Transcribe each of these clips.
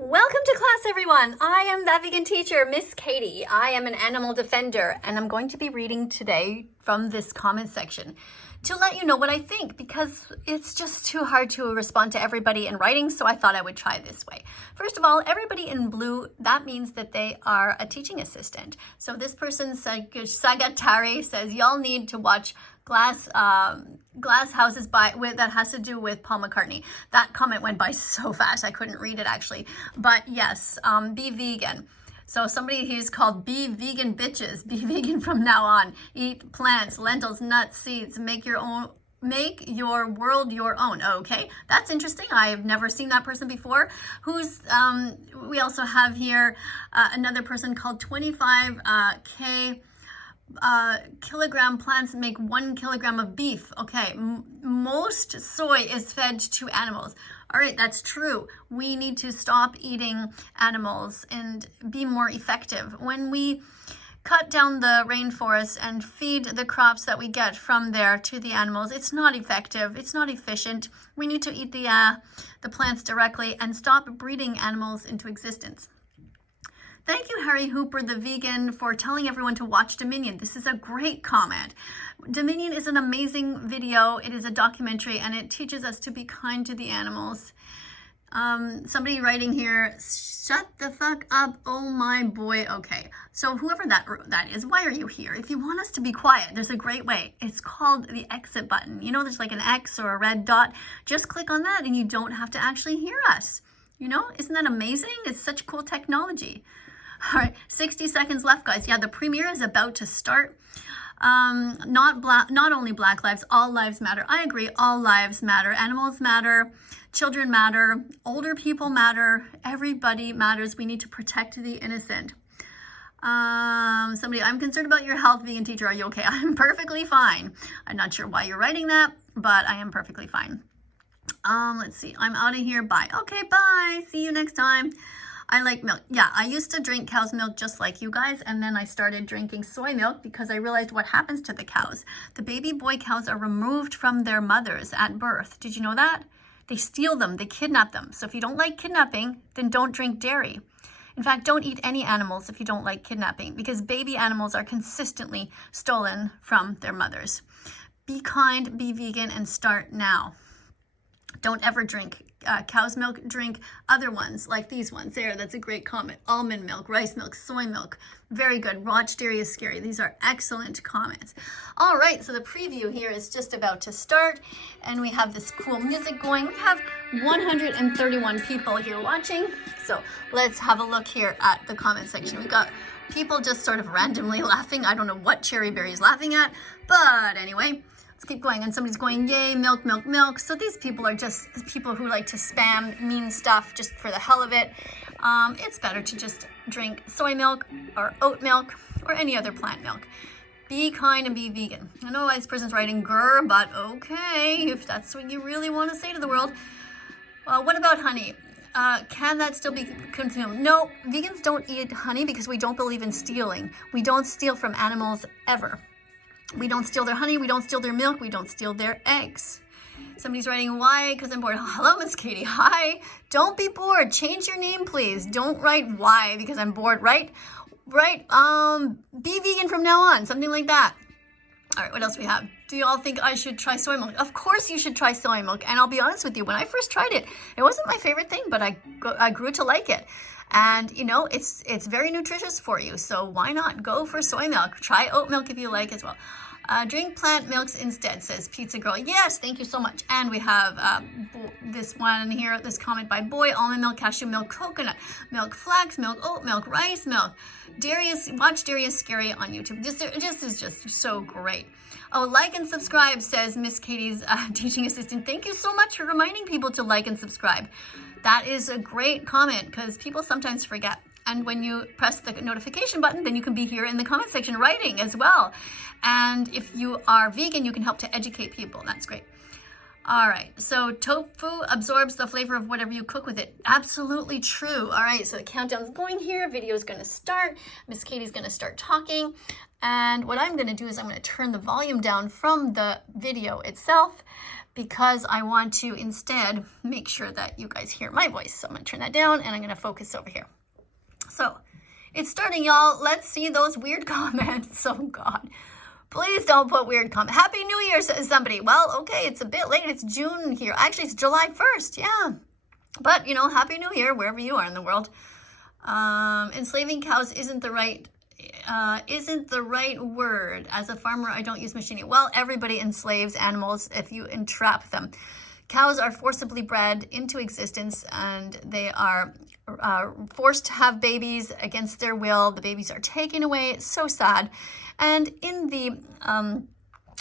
Welcome to class, everyone. I am that vegan teacher, Miss Katie. I am an animal defender, and I'm going to be reading today from this comment section to let you know what I think, because it's just too hard to respond to everybody in writing, so I thought I would try this way. First of all, everybody in blue, that means that they are a teaching assistant. So this person, Sagatari, says, y'all need to watch Glass Houses that has to do with Paul McCartney. That comment went by so fast I couldn't read it actually. But yes, be vegan. So somebody he's called Be Vegan Bitches. Be vegan from now on. Eat plants, lentils, nuts, seeds. Make your world your own. Okay, that's interesting. I've never seen that person before. We also have here another person called 25K. Kilogram plants make 1 kilogram of beef. Okay, most soy is fed to animals. All right, that's true. We need to stop eating animals and be more effective. When we cut down the rainforest and feed the crops that we get from there to the animals, it's not effective. It's not efficient. We need to eat the plants directly and stop breeding animals into existence. Thank you, Harry Hooper, the vegan, for telling everyone to watch Dominion. This is a great comment. Dominion is an amazing video. It is a documentary, and it teaches us to be kind to the animals. Somebody writing here, shut the fuck up, oh my boy. Okay, so whoever that is, why are you here? If you want us to be quiet, there's a great way. It's called the exit button. You know, there's like an X or a red dot. Just click on that, and you don't have to actually hear us. You know, isn't that amazing? It's such cool technology. All right, 60 seconds left, guys. Yeah, the premiere is about to start. Not only Black lives, all lives matter. I agree, all lives matter. Animals matter, children matter, older people matter, everybody matters. We need to protect the innocent. Somebody, I'm concerned about your health, vegan teacher. Are you okay? I'm perfectly fine. I'm not sure why you're writing that, but I am perfectly fine. Let's see, I'm out of here. Bye. Okay, bye. See you next time. I like milk. Yeah, I used to drink cow's milk just like you guys, and then I started drinking soy milk because I realized what happens to the cows. The baby boy cows are removed from their mothers at birth. Did you know that? They steal them, they kidnap them. So if you don't like kidnapping, then don't drink dairy. In fact, don't eat any animals if you don't like kidnapping, because baby animals are consistently stolen from their mothers. Be kind, be vegan, and start now. Don't ever drink cow's milk. Drink other ones like these ones there. That's a great comment. Almond milk, rice milk, soy milk. Very good. Watch dairy is scary. These are excellent comments. All right, so the preview here is just about to start, and we have this cool music going. We have 131 people here watching. So let's have a look here at the comment section. We've got people just sort of randomly laughing. I don't know what Cherry Berry's laughing at, but anyway. Let's keep going. And somebody's going, yay, milk, milk, milk. So these people are just people who like to spam mean stuff just for the hell of it. It's better to just drink soy milk or oat milk or any other plant milk. Be kind and be vegan. I know this person's writing grr, but okay, if that's what you really want to say to the world. What about honey? Can that still be consumed? No, vegans don't eat honey because we don't believe in stealing. We don't steal from animals ever. We don't steal their honey, we don't steal their milk, we don't steal their eggs. Somebody's writing, why? Because I'm bored. Hello, Miss Katie. Hi. Don't be bored. Change your name, please. Don't write why because I'm bored. Right? Be vegan from now on. Something like that. All right, what else we have? Do you all think I should try soy milk? Of course you should try soy milk. And I'll be honest with you, when I first tried it, it wasn't my favorite thing, but I grew to like it. And you know, it's very nutritious for you. So why not go for soy milk? Try oat milk if you like as well. Drink plant milks instead, says Pizza Girl. Yes, thank you so much. And we have this one here, this comment by Boy, almond milk, cashew milk, coconut milk, flax milk, oat milk, rice milk. Watch Dairy is Scary on YouTube. This is just so great. Oh, like and subscribe, says Miss Katie's teaching assistant. Thank you so much for reminding people to like and subscribe. That is a great comment because people sometimes forget. And when you press the notification button, then you can be here in the comment section writing as well. And if you are vegan, you can help to educate people. That's great. All right, so tofu absorbs the flavor of whatever you cook with it. Absolutely true. All right, so the countdown's going here. Video is going to start. Miss Katie's going to start talking. And what I'm going to do is I'm going to turn the volume down from the video itself because I want to instead make sure that you guys hear my voice. So I'm going to turn that down and I'm going to focus over here. So it's starting, y'all. Let's see those weird comments. Oh, God. Please don't put weird comments. Happy New Year, says somebody. Well, okay, it's a bit late. It's June here. Actually, it's July 1st. Yeah. But, you know, Happy New Year, wherever you are in the world. Enslaving cows isn't the right word. As a farmer, I don't use machinery. Well, everybody enslaves animals if you entrap them. Cows are forcibly bred into existence, and they are forced to have babies against their will. The babies are taken away. It's so sad. And in the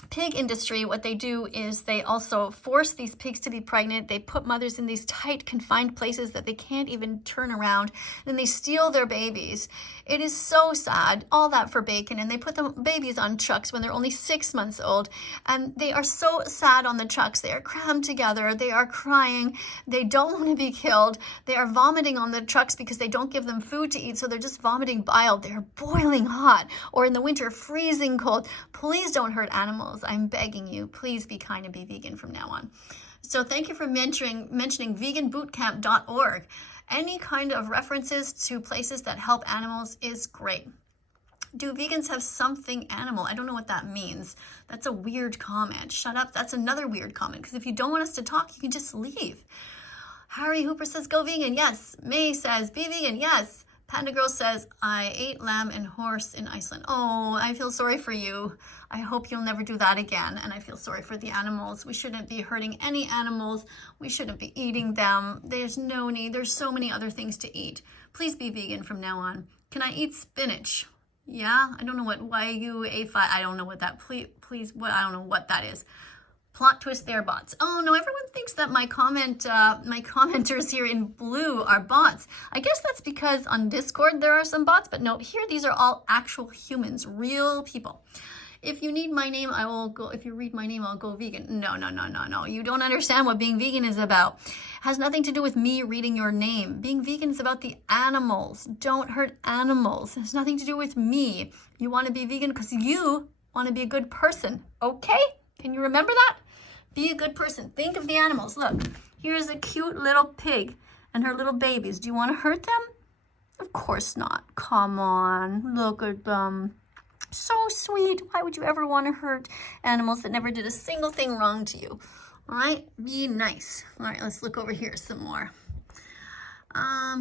pig industry, what they do is they also force these pigs to be pregnant. They put mothers in these tight, confined places that they can't even turn around. Then they steal their babies. It is so sad, all that for bacon. And they put the babies on trucks when they're only 6 months old. And they are so sad on the trucks. They are crammed together. They are crying. They don't want to be killed. They are vomiting on the trucks because they don't give them food to eat. So they're just vomiting bile. They're boiling hot. Or in the winter, freezing cold. Please don't hurt animals. I'm begging you. Please be kind and be vegan from now on. So thank you for mentioning veganbootcamp.org. Any kind of references to places that help animals is great. Do vegans have something animal? I don't know what that means. That's a weird comment. Shut up. That's another weird comment, because if you don't want us to talk, you can just leave. Harry Hooper says, go vegan. Yes. May says, be vegan. Yes. Panda Girl says, I ate lamb and horse in Iceland. Oh, I feel sorry for you. I hope you'll never do that again. And I feel sorry for the animals. We shouldn't be hurting any animals. We shouldn't be eating them. There's no need. There's so many other things to eat. Please be vegan from now on. Can I eat spinach? Yeah, I don't know what YUA5. I don't know what that. Please, what? I don't know what that is. Plot twist, they're bots. Oh no, everyone thinks that my commenters here in blue are bots. I guess that's because on Discord there are some bots, but no, here these are all actual humans, real people. If you need my name, I will go. If you read my name, I'll go vegan. No. You don't understand what being vegan is about. It has nothing to do with me reading your name. Being vegan is about the animals. Don't hurt animals. It has nothing to do with me. You want to be vegan because you want to be a good person. Okay? Can you remember that? Be a good person. Think of the animals. Look, here's a cute little pig and her little babies. Do you want to hurt them? Of course not. Come on. Look at them. So sweet. Why would you ever want to hurt animals that never did a single thing wrong to you? All right? Be nice. All right, let's look over here some more.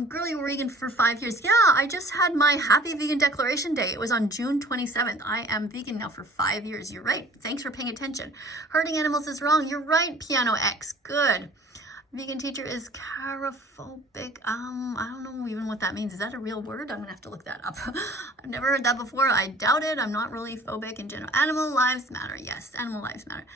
Girl, you were vegan for 5 years. Yeah, I just had my Happy Vegan Declaration Day. It was on June 27th. I am vegan now for 5 years. You're right. Thanks for paying attention. Hurting animals is wrong. You're right, Piano X. Good. Vegan teacher is carophobic. I don't know even what that means. Is that a real word? I'm gonna have to look that up. I've never heard that before. I doubt it. I'm not really phobic in general. Animal lives matter. Yes, animal lives matter.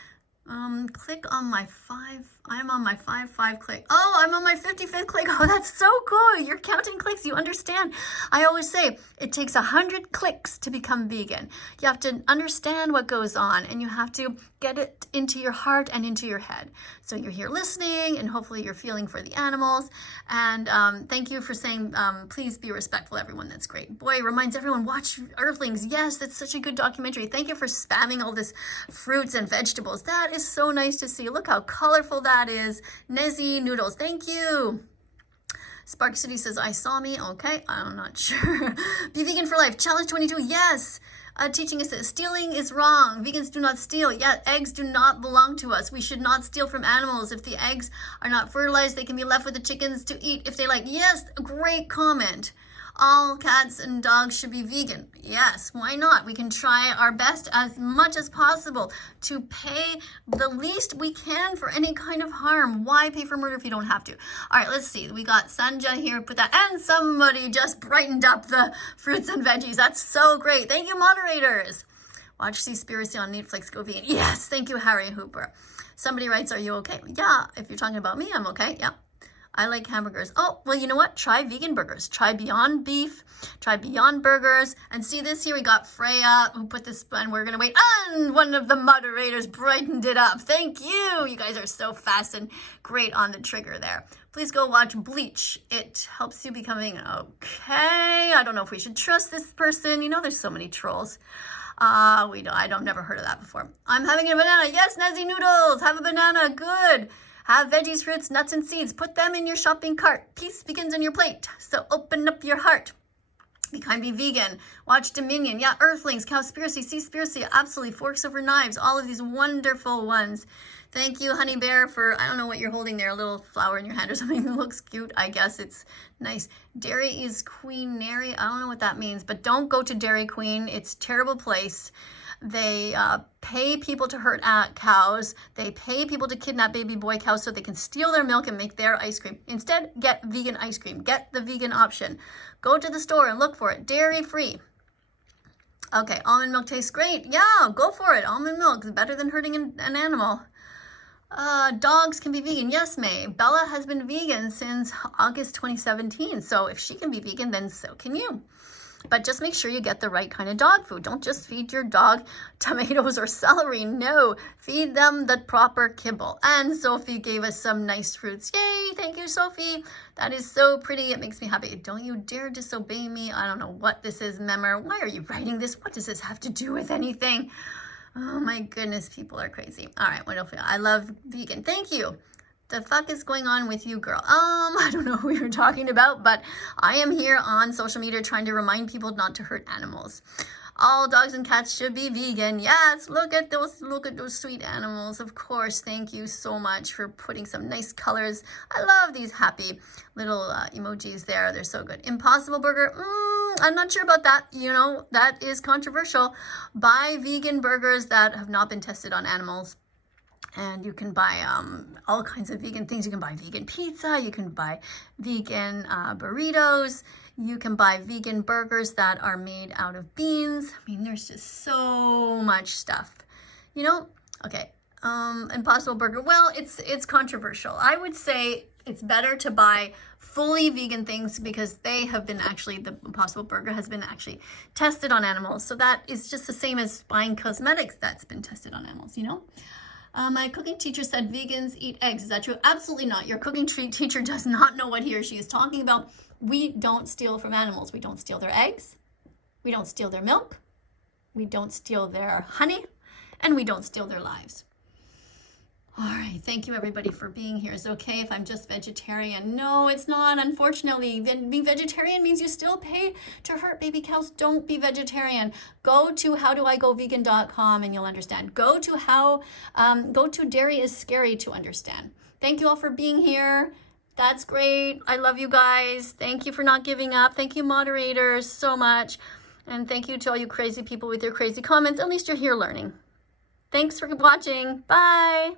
Click on my 5. I'm on my 5 click. Oh, I'm on my 55th click. Oh, that's so cool. You're counting clicks. You understand. I always say it takes 100 clicks to become vegan. You have to understand what goes on, and you have to get it into your heart and into your head. So you're here listening, and hopefully you're feeling for the animals. And thank you for saying, please be respectful, everyone. That's great. Boy, it reminds everyone, watch Earthlings. Yes, that's such a good documentary. Thank you for spamming all this fruits and vegetables. That is so nice to see. Look how colorful that is. Nezzy Noodles, thank you. Spark City says, I saw me. Okay, I'm not sure. Be vegan for life. Challenge 22, yes. Teaching us that stealing is wrong. Vegans do not steal. Yeah, eggs do not belong to us. We should not steal from animals. If the eggs are not fertilized, they can be left with the chickens to eat if they like. Yes, great comment. All cats and dogs should be vegan. Yes, why not? We can try our best as much as possible to pay the least we can for any kind of harm. Why pay for murder if you don't have to? All right, let's see. We got Sanja here, put that, and somebody just brightened up the fruits and veggies. That's so great. Thank you, moderators. Watch Seaspiracy on Netflix, go vegan. Yes, thank you, Harry Hooper. Somebody writes, are you okay? Yeah, if you're talking about me, I'm okay. Yeah. I like hamburgers. Oh, well, you know what? Try vegan burgers. Try Beyond Beef. Try Beyond Burgers. And see this here? We got Freya who put this, and we're going to wait. And one of the moderators brightened it up. Thank you. You guys are so fast and great on the trigger there. Please go watch Bleach. It helps you becoming okay. I don't know if we should trust this person. You know, there's so many trolls. I've never heard of that before. I'm having a banana. Yes, Nazi noodles. Have a banana. Good. Have veggies, fruits, nuts, and seeds. Put them in your shopping cart. Peace begins on your plate. So open up your heart. Be kind, be vegan. Watch Dominion. Yeah, Earthlings, Cowspiracy, Seaspiracy. Absolutely. Forks Over Knives. All of these wonderful ones. Thank you, Honey Bear, for, I don't know what you're holding there, a little flower in your hand or something. It looks cute. I guess it's nice. Dairy is Queenary. I don't know what that means, but don't go to Dairy Queen. It's a terrible place. They pay people to hurt cows. They pay people to kidnap baby boy cows so they can steal their milk and make their ice cream. Instead, get vegan ice cream. Get the vegan option. Go to the store and look for it. Dairy free. Okay, almond milk tastes great. Yeah, go for it. Almond milk is better than hurting an animal. Dogs can be vegan. Yes, May. Bella has been vegan since August 2017. So if she can be vegan, then so can you. But just make sure you get the right kind of dog food. Don't just feed your dog tomatoes or celery. No, feed them the proper kibble. And Sophie gave us some nice fruits. Yay, thank you, Sophie. That is so pretty. It makes me happy. Don't you dare disobey me. I don't know what this is, Memmer. Why are you writing this? What does this have to do with anything? Oh my goodness, people are crazy. All right, wonderful. I love vegan. Thank you. The fuck is going on with you, girl? I don't know who you're talking about, but I am here on social media trying to remind people not to hurt animals. All dogs and cats should be vegan. Yes, look at those sweet animals. Of course, thank you so much for putting some nice colors. I love these happy little emojis there. They're so good. Impossible Burger. I'm not sure about that. You know, that is controversial. Buy vegan burgers that have not been tested on animals. And you can buy all kinds of vegan things. You can buy vegan pizza. You can buy vegan burritos. You can buy vegan burgers that are made out of beans. I mean, there's just so much stuff, you know? Okay, Impossible Burger. Well, it's controversial. I would say it's better to buy fully vegan things because they have been the Impossible Burger has been actually tested on animals. So that is just the same as buying cosmetics that's been tested on animals, you know? My cooking teacher said vegans eat eggs. Is that true? Absolutely not. Your cooking teacher does not know what he or she is talking about. We don't steal from animals. We don't steal their eggs. We don't steal their milk. We don't steal their honey. And we don't steal their lives. All right. Thank you, everybody, for being here. Is it okay if I'm just vegetarian? No, it's not. Unfortunately, being vegetarian means you still pay to hurt baby cows. Don't be vegetarian. Go to howdoigovegan.com and you'll understand. Go to Dairy is Scary to understand. Thank you all for being here. That's great. I love you guys. Thank you for not giving up. Thank you, moderators, so much. And thank you to all you crazy people with your crazy comments. At least you're here learning. Thanks for watching. Bye.